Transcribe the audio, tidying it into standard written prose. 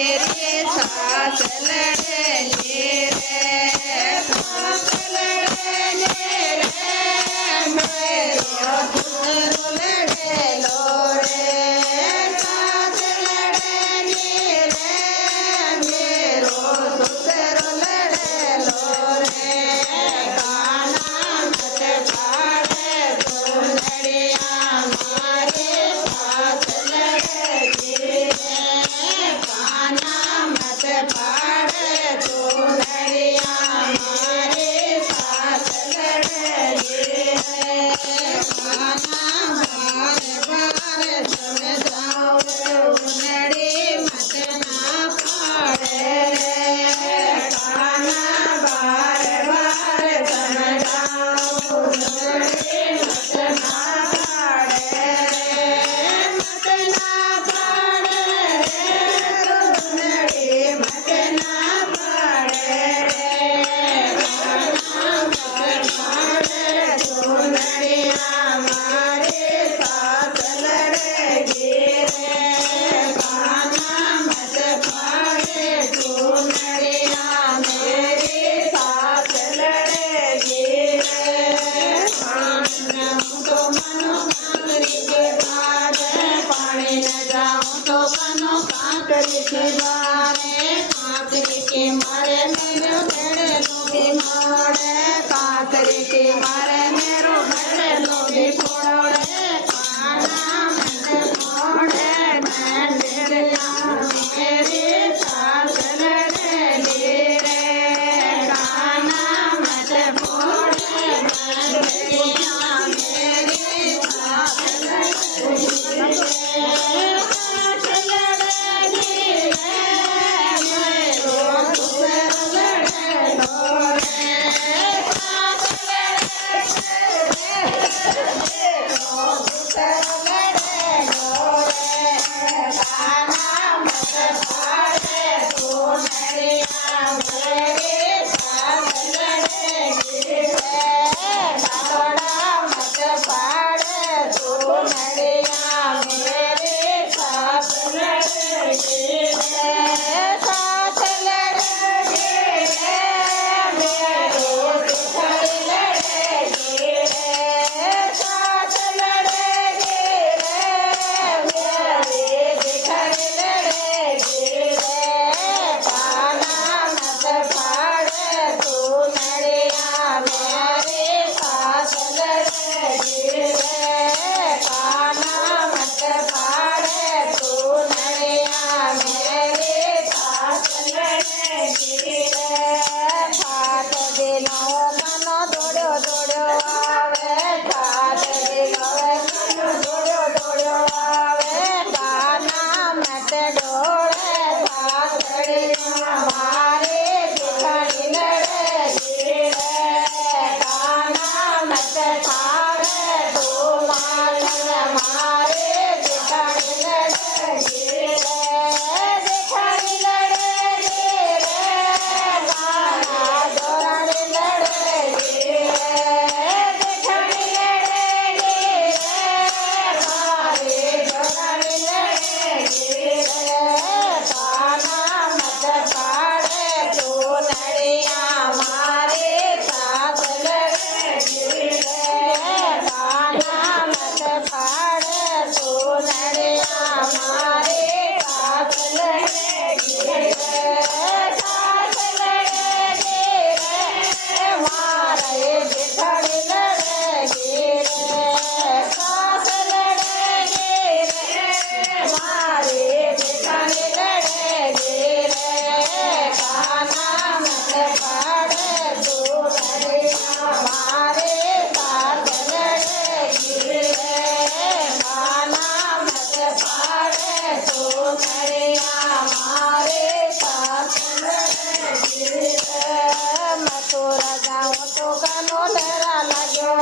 मेरी सास लड़ने रे सास लड़ने रे मेरो दूर लड़े लो रे सास लड़ने रे मेरो दूसर लड़े लो रे गाना मत पाड़े सुंदरिया मारे सास लड़ने रे गाना मत पाड़े सुंदरिया मारे सास लड़ने रे गाना बार बार समझाओ सुंदरी मत ना पाड़े रे गाना बार बार समझाओ सुंदरी मत ना पाड़े रे मत ना पाड़े रे सुंदरी मत ना पाड़े रे गाना मत पाड़े सुंदरिया मारे सास लड़ेगी रे गाना मत पाड़े सुंदरिया मेरी सास लड़ेगी रे जाऊं तो मनो कांकरी के बारे पानी न जाऊं तो मनो कांकरी के बारे कांकरी के मारे मेरो भेड़े लोगी मोड़े कांकरी के मारे मेरो भेड़े लोगी फोड़े खाना मत फोड़े मैं तेरे मेरी सास लड़ेगी रे गाना मत फोड़े मैं तेरी मेरी सास लड़ेगी रे सास लड़ेगी रे मेरो दूसर लड़े लो रे सास लड़ेगी रे मेरो दूसर लड़े लो रे गाना मत पाड़े सुंदरिया मेरी सास लड़ेगी रे गाना मत पाड़े सुंदरिया मेरी सास लड़ेगी रे सास लड़ेगी रे मेरो दूसर लड़ेगी रे सास लड़ेगी रे मेरी दूसर लड़ेगी रे गाना मत पाड़े सुंदरिया मेरी सास लड़ेगी रे गाना मत पाड़े सुंदरिया मेरी सास लड़ेगी रे सात दिनों मनो दौड़ो दौड़ो आवे सात दिनों मनो दौड़ो दौड़ो आवे गाना मत डोले सासड़िया मारे दिखाई लड़ेगी रे गाना मत छाड़े तू माथन मारे दिखाई लड़ेगी रे दिखाई लड़ेगी रे गाना दौड़ने लड़ेगी रे दिखाई लड़ेगी रे मारे दौड़ने लड़ेगी रे गाना मत पाड़े सुंदरिया मारे सास लड़ेगी रे गाना मत पाड़े सुंदरिया मारे सास लड़ेगी रे सास लड़ेगी रे मारे बिछड़ लड़ेगी रे सास लड़ेगी रे मारे बिछड़ लड़ेगी रे गाना मत पाड़े सुंदरिया मारे सास लड़ेगी रे गाना मत पाड़े सुंदरिया मारे सास लड़ेगी रे मथुरा जाऊं तो कानो तेरा लगो